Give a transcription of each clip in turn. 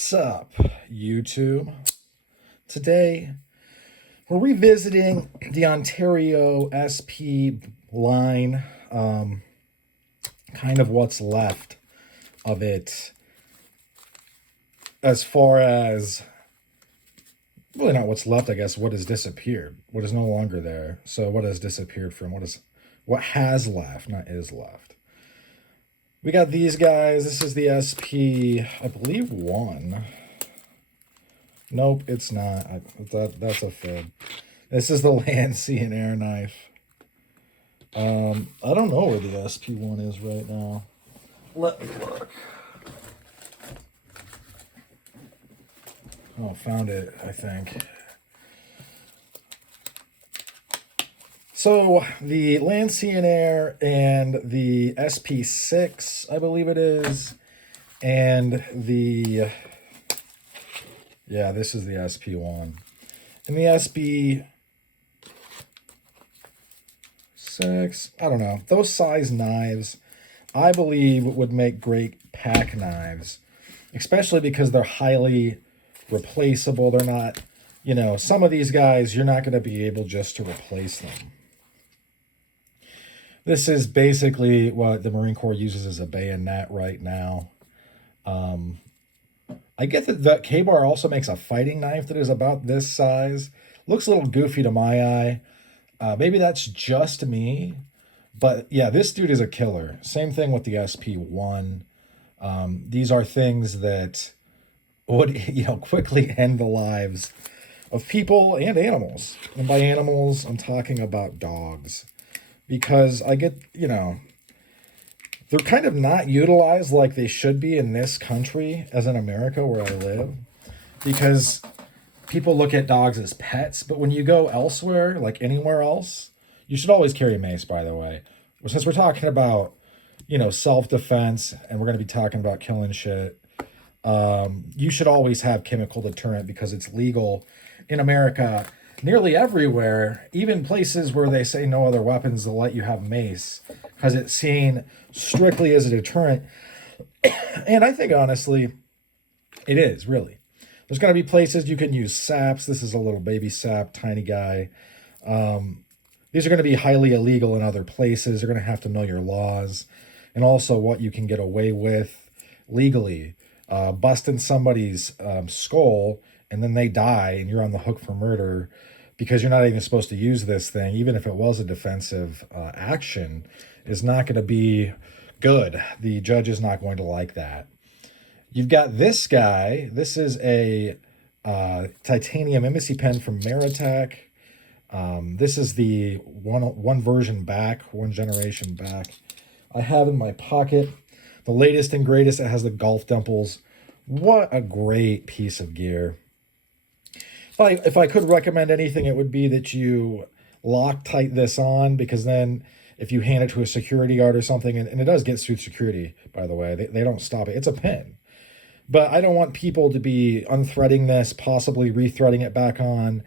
What's up, YouTube? Today, we're revisiting the Ontario SP line, kind of what's left of it, as far as, really not what's left, I guess, what has disappeared, what is no longer there. So what has disappeared from, what has left, not is left. We got these guys. This is the SP, I believe, 1. Nope, it's not. That's a fib. This is the Land, Sea, and Air knife. I don't know where the SP1 is right now. Let me look. Oh, found it, I think. So the Land, Sea, and Air and the SP6, I believe it is, and the, yeah, this is the SP1. And the SB6, I don't know. Those size knives, I believe, would make great pack knives, especially because they're highly replaceable. They're not, some of these guys, you're not going to be able just to replace them. This is basically what the Marine Corps uses as a bayonet right now. I get that Ka-Bar also makes a fighting knife that is about this size. Looks a little goofy to my eye. Maybe that's just me. But yeah, this dude is a killer. Same thing with the SP1. These are things that would, quickly end the lives of people and animals. And by animals, I'm talking about dogs. Because I get, they're kind of not utilized like they should be in this country, as in America where I live. Because people look at dogs as pets, but when you go elsewhere, like anywhere else, you should always carry a mace, by the way. Since we're talking about, self-defense, and we're going to be talking about killing shit, you should always have chemical deterrent because it's legal in America nearly everywhere, even places where they say no other weapons, they'll let you have mace because it's seen strictly as a deterrent. And I think, honestly, it is, really. There's going to be places you can use saps. This is a little baby sap, tiny guy. These are going to be highly illegal in other places. You're going to have to know your laws and also what you can get away with legally. Busting somebody's skull and then they die and you're on the hook for murder because you're not even supposed to use this thing, even if it was a defensive action, is not going to be good. The judge is not going to like that. You've got this guy. This is a titanium embassy pen from Meritech. This is the one version back, one generation back. I have in my pocket the latest and greatest. It has the golf dimples. What a great piece of gear. If I could recommend anything, it would be that you Loctite this on, because then if you hand it to a security guard or something, and it does get through security, by the way, they don't stop it. It's a pin. But I don't want people to be unthreading this, possibly rethreading it back on,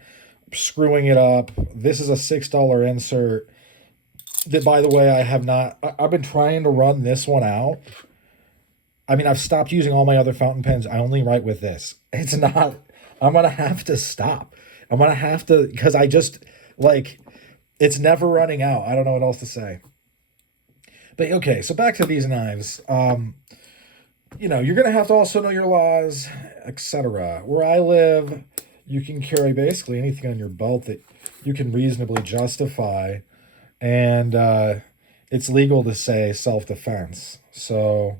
screwing it up. This is a $6 insert that, by the way, I've been trying to run this one out. I mean, I've stopped using all my other fountain pens. I only write with this. It's not, I'm going to have to stop. I'm going to have to, because I just, it's never running out. I don't know what else to say. But okay, so back to these knives. You're going to have to also know your laws, etc. Where I live, you can carry basically anything on your belt that you can reasonably justify. And it's legal to say self-defense. So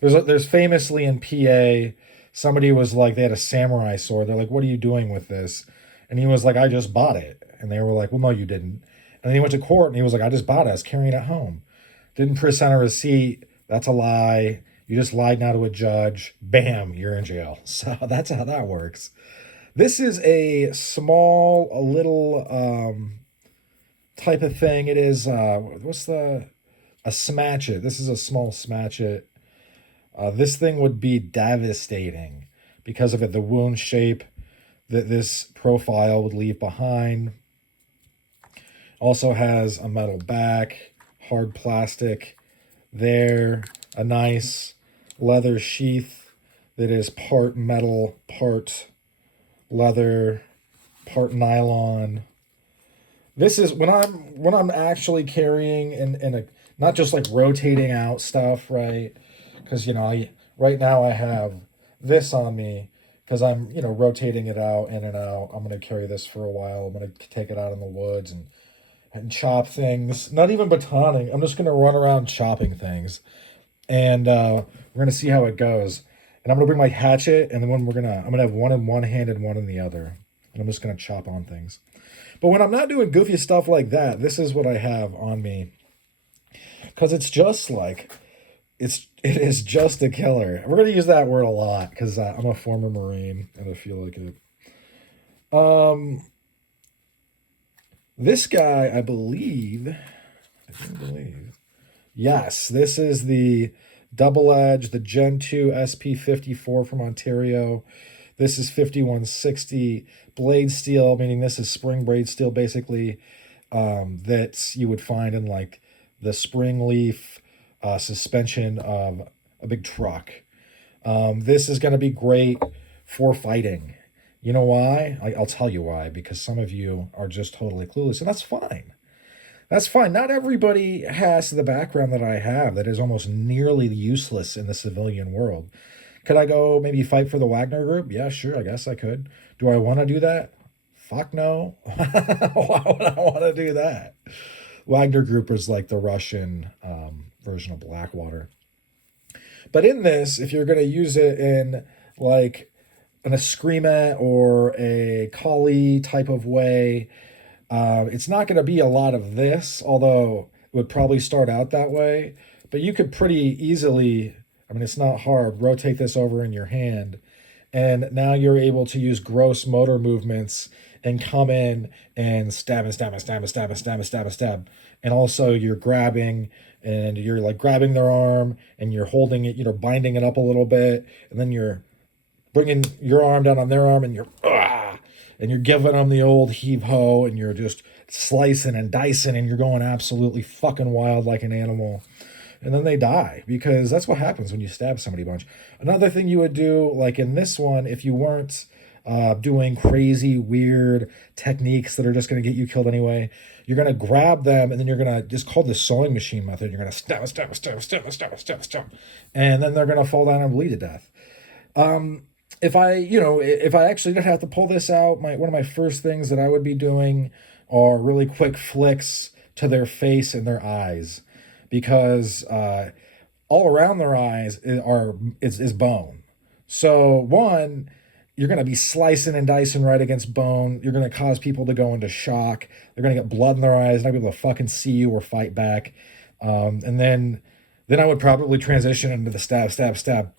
there's famously in PA, somebody was like, they had a samurai sword. They're like, what are you doing with this? And he was like, I just bought it. And they were like, well, no, you didn't. And then he went to court and he was like, I just bought it. I was carrying it home. Didn't present a receipt. That's a lie. You just lied now to a judge. Bam, you're in jail. So that's how that works. This is a small, a little type of thing. It is, a Smatchet. This is a small Smatchet. This thing would be devastating because of the wound shape that this profile would leave behind. Also has a metal back, hard plastic there, a nice leather sheath that is part metal, part leather, part nylon. This is when I'm actually carrying in a, not just like rotating out stuff, right? Because right now I have this on me because I'm rotating it out in and out. I'm gonna carry this for a while. I'm gonna take it out in the woods and chop things. Not even batoning. I'm just gonna run around chopping things, and we're gonna see how it goes. And I'm gonna bring my hatchet, and then I'm gonna have one in one hand and one in the other, and I'm just gonna chop on things. But when I'm not doing goofy stuff like that, this is what I have on me because it is just a killer. We're gonna use that word a lot because I'm a former Marine and I feel like it. Um, this guy, yes, this is the double edge, the Gen 2 SP54 from Ontario. This is 5160 blade steel, meaning this is spring braid steel, basically, that you would find in like the spring leaf suspension of a big truck. This is going to be great for fighting. You know why? I'll tell you why, because some of you are just totally clueless, and that's fine. That's fine. Not everybody has the background that I have that is almost nearly useless in the civilian world. Could I go maybe fight for the Wagner Group? Yeah, sure, I guess I could. Do I want to do that? Fuck no. Why would I want to do that? Wagner Group is like the Russian version of Blackwater. But in this, if you're going to use it in like an Eskrima or a Kali type of way, it's not going to be a lot of this, although it would probably start out that way. But you could pretty easily, I mean, it's not hard, rotate this over in your hand. And now you're able to use gross motor movements and come in and stab and stab and stab and stab and stab and stab and stab. And also you're grabbing and you're like grabbing their arm and you're holding it, binding it up a little bit. And then you're bringing your arm down on their arm and you're giving them the old heave ho and you're just slicing and dicing and you're going absolutely fucking wild like an animal. And then they die because that's what happens when you stab somebody a bunch. Another thing you would do, like in this one, if you weren't doing crazy, weird techniques that are just going to get you killed anyway, you're going to grab them and then you're going to just call the sewing machine method. You're going to stab, stab, stab, stab, stab, stab, stab, and then they're going to fall down and bleed to death. If I actually did have to pull this out, one of my first things that I would be doing are really quick flicks to their face and their eyes, because all around their eyes is bone. So one, you're going to be slicing and dicing right against bone. You're going to cause people to go into shock. They're going to get blood in their eyes, not be able to fucking see you or fight back. And then I would probably transition into the stab, stab, stab.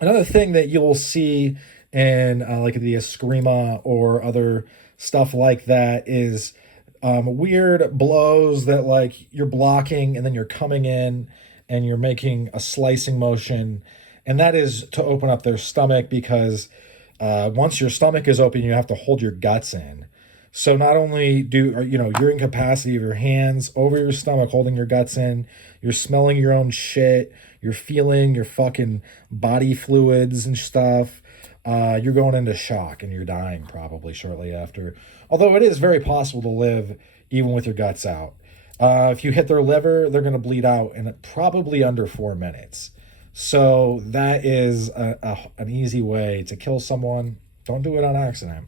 Another thing that you'll see in like the Eskrima or other stuff like that is weird blows that like you're blocking and then you're coming in and you're making a slicing motion. And that is to open up their stomach, because once your stomach is open, you have to hold your guts in. So not only your incapacity of your hands over your stomach holding your guts in, you're smelling your own shit, you're feeling your fucking body fluids and stuff. You're going into shock and you're dying probably shortly after. Although it is very possible to live even with your guts out. If you hit their liver, they're going to bleed out in probably under 4 minutes. So that is an easy way to kill someone. Don't do it on accident.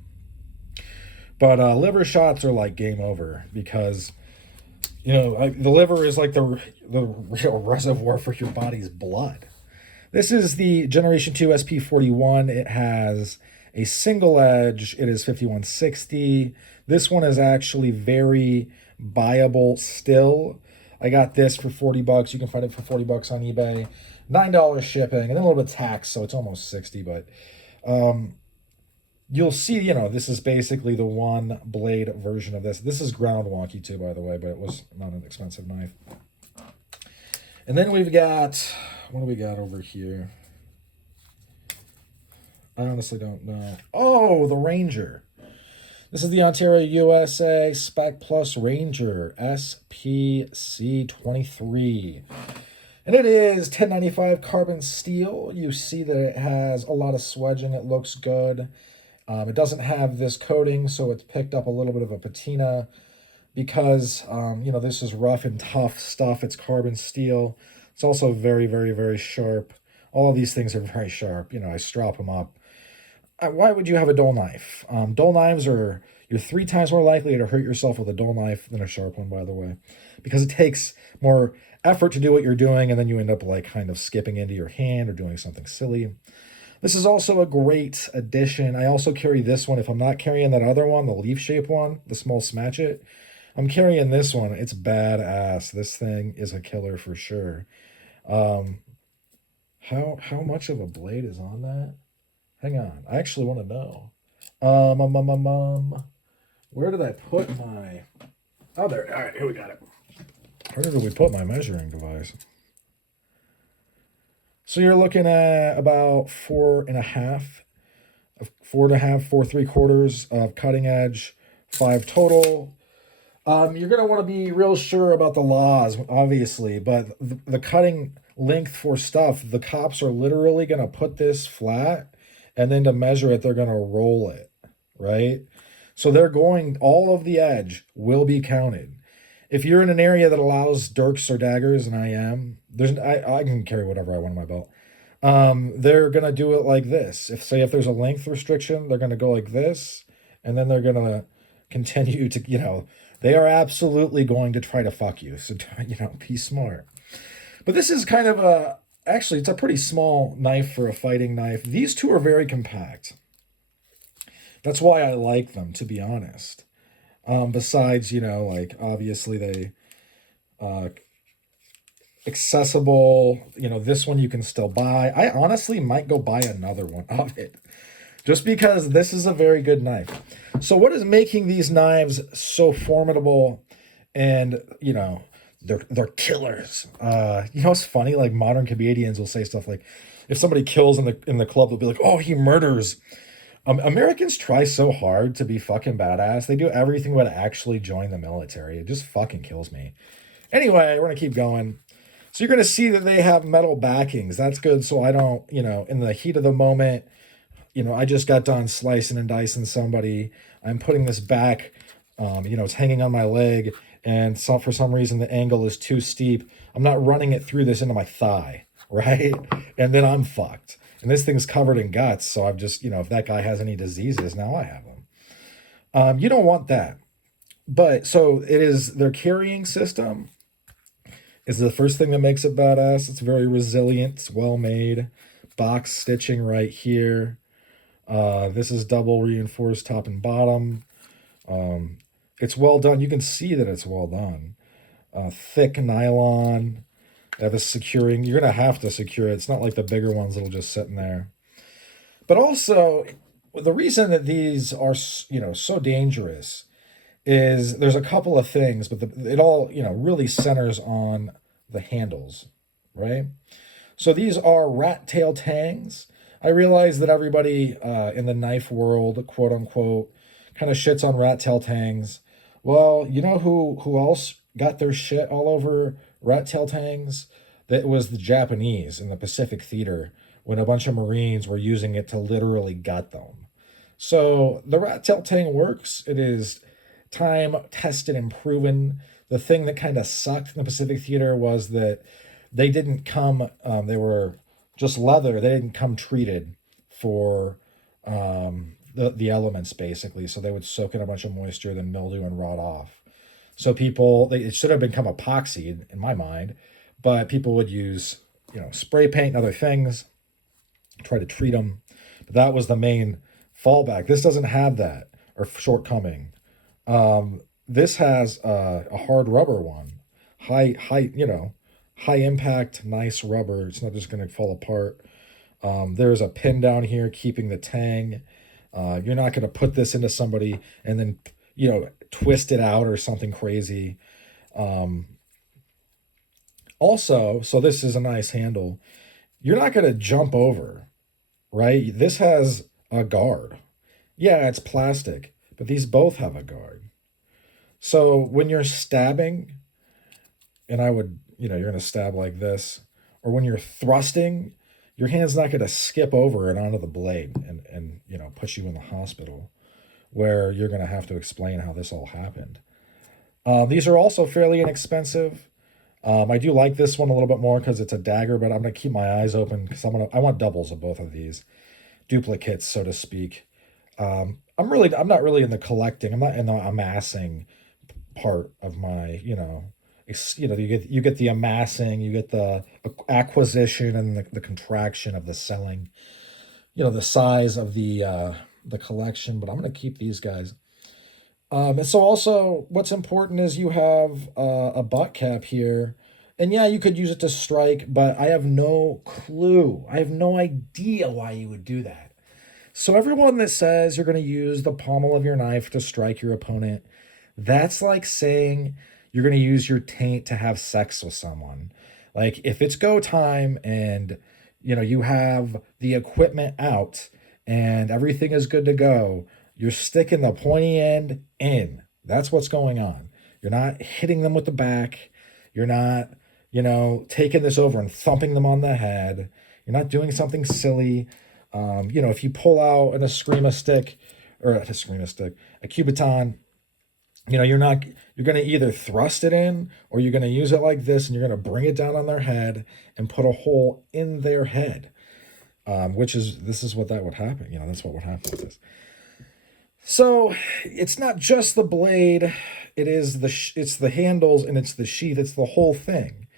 But liver shots are like game over, because the liver is like the real reservoir for your body's blood. This is the Generation 2 SP41. It has a single edge. It is 5160. This one is actually very buyable still. I got this for $40. You can find it for $40 on eBay. $9 shipping, and then a little bit of tax, so it's almost 60. But you'll see, this is basically the one blade version of this. This is ground wonky too, by the way, but it was not an expensive knife. And then we've got, what do we got over here? I honestly don't know. Oh, the Ranger. This is the Ontario, USA Spec Plus Ranger SPC23. And it is 1095 carbon steel. You see that it has a lot of swedging. It looks good. It doesn't have this coating, so it's picked up a little bit of a patina because, this is rough and tough stuff. It's carbon steel. It's also very, very, very sharp. All of these things are very sharp. I strap them up. Why would you have a dull knife? Dull knives are, you're 3 times more likely to hurt yourself with a dull knife than a sharp one, by the way, because it takes more effort to do what you're doing, and then you end up like kind of skipping into your hand or doing something silly. This is also a great addition. I also carry this one if I'm not carrying that other one, the leaf shape one, the small smatch it. I'm carrying this one. It's badass. This thing is a killer for sure. Um, how much of a blade is on that? Hang on. I actually want to know. Where did I put my? Oh, there. All right, here we got it. Where did we put my measuring device? So you're looking at about 4.5, 4.5, 4.75 of cutting edge, 5 total. You're gonna want to be real sure about the laws, obviously, but the cutting length for stuff, the cops are literally gonna put this flat, and then to measure it, they're gonna roll it, right? So all of the edge will be counted. If you're in an area that allows dirks or daggers, and I am, I can carry whatever I want in my belt. They're gonna do it like this. If there's a length restriction, they're gonna go like this, and then they're gonna continue to, they are absolutely going to try to fuck you. So, be smart. But this is kind of actually, it's a pretty small knife for a fighting knife. These two are very compact. That's why I like them, to be honest. Besides, like obviously they uh, accessible. This one you can still buy. I honestly might go buy another one of it, just because this is a very good knife. So, what is making these knives so formidable? And they're killers. It's funny. Like modern comedians will say stuff like, if somebody kills in the club, they'll be like, "Oh, he murders." Americans try so hard to be fucking badass. They do everything but actually join the military. It just fucking kills me. Anyway, we're gonna keep going. So you're gonna see that they have metal backings. That's good. So I don't, in the heat of the moment, I just got done slicing and dicing somebody. I'm putting this back. It's hanging on my leg, and for some reason the angle is too steep. I'm not running it through this into my thigh, right? And then I'm fucked. And this thing's covered in guts, so I've just, if that guy has any diseases, now I have them. You don't want that. But so it is their carrying system is the first thing that makes it badass. It's very resilient. It's well made. Box stitching right here. This is double reinforced top and bottom. It's well done. You can see that it's well done. Thick nylon. They have a securing. You're gonna have to secure it. It's not like the bigger ones that'll just sit in there. But also, the reason that these are so dangerous is there's a couple of things, but it all really centers on the handles, right? So these are rat tail tangs. I realize that everybody in the knife world, quote unquote, kind of shits on rat tail tangs. Well, you know who else got their shit all over rat tail tangs? That was the Japanese in the Pacific Theater when a bunch of Marines were using it to literally gut them. So the rat tail tang works. It is time tested and proven. The thing that kind of sucked in the Pacific Theater was that they didn't come. They were just leather. They didn't come treated for the elements basically. So they would soak in a bunch of moisture, then mildew and rot off. So it should have become epoxy in my mind, but people would use spray paint and other things, try to treat them. But that was the main fallback. This doesn't have that or shortcoming. This has a hard rubber one, high impact, nice rubber. It's not just going to fall apart. There's a pin down here keeping the tang. You're not going to put this into somebody and then twist it out or something crazy. Also, so this is a nice handle. You're not going to jump over, right? This has a guard. Yeah, it's plastic, but these both have a guard. So when you're stabbing, and you're going to stab like this, or when you're thrusting, your hand's not going to skip over and onto the blade and put you in the hospital where you're going to have to explain how this all happened. These are also fairly inexpensive. I do like this one a little bit more because it's a dagger, but I'm going to keep my eyes open because I want doubles of both of these, duplicates, so to speak. I'm not really in the collecting. I'm not in the amassing part of my, you get the amassing, you get the acquisition, and the contraction of the selling. The size of the collection. But I'm going to keep these guys. And so also, what's important is you have a butt cap here. And yeah, you could use it to strike, but I have no clue. I have no idea why you would do that. So everyone that says you're going to use the pommel of your knife to strike your opponent, that's like saying you're going to use your taint to have sex with someone. Like if it's go time and you have the equipment out and everything is good to go, you're sticking the pointy end in. That's what's going on. You're not hitting them with the back. You're not, taking this over and thumping them on the head. You're not doing something silly. If you pull out an Eskrima stick or a Eskrima stick, a Kubotan, you're going to either thrust it in or you're going to use it like this and you're going to bring it down on their head and put a hole in their head, this is what that would happen. That's what would happen with this. So it's not just the blade, it's the handles and it's the sheath. It's the whole thing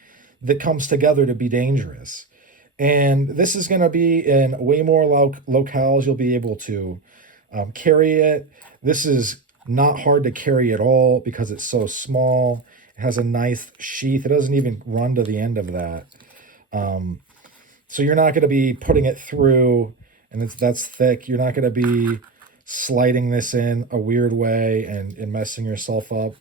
that comes together to be dangerous. And this is going to be in way more locales. You'll be able to carry it. This is not hard to carry at all because it's so small. It has a nice sheath. It doesn't even run to the end of that. So you're not going to be putting it through, and that's thick. You're not going to be sliding this in a weird way and messing yourself up.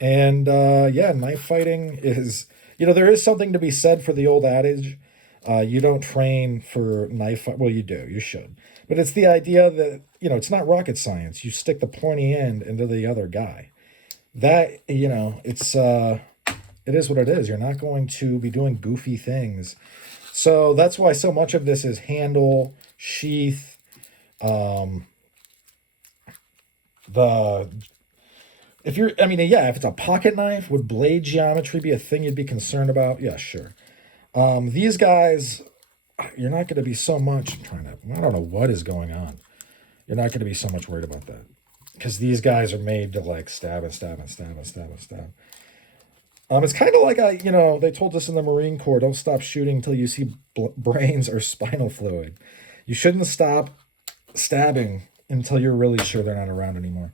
And knife fighting is, there is something to be said for the old adage. You don't train for knife fight. Well, you do. You should. But it's the idea that, it's not rocket science. You stick the pointy end into the other guy. That, it is what it is. You're not going to be doing goofy things. So that's why so much of this is handle, sheath, if it's a pocket knife, would blade geometry be a thing you'd be concerned about? Yeah, sure. These guys, you're not going to be so much I don't know what is going on. You're not going to be so much worried about that because these guys are made to like stab and stab and stab and stab and stab. It's kind of like they told us in the Marine Corps, don't stop shooting until you see brains or spinal fluid. You shouldn't stop stabbing until you're really sure they're not around anymore.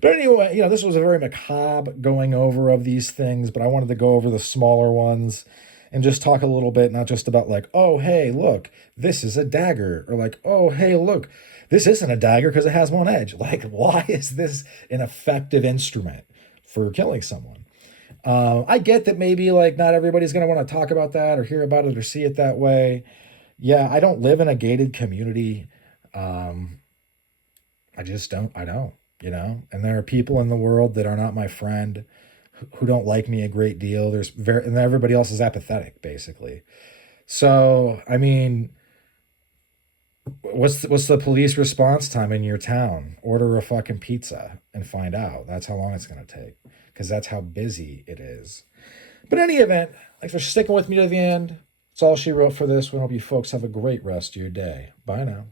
But anyway, this was a very macabre going over of these things, but I wanted to go over the smaller ones and just talk a little bit, not just about like, oh, hey, look, this is a dagger, or like, oh, hey, look, this isn't a dagger because it has one edge. Like, why is this an effective instrument for killing someone? I get that maybe like not everybody's going to want to talk about that or hear about it or see it that way. Yeah, I don't live in a gated community. I just don't, and there are people in the world that are not my friend who don't like me a great deal. And everybody else is apathetic, basically. So, I mean, what's the police response time in your town? Order a fucking pizza and find out. That's how long it's going to take because that's how busy it is. But in any event, thanks for sticking with me to the end. That's all she wrote for this one. Hope you folks have a great rest of your day. Bye now.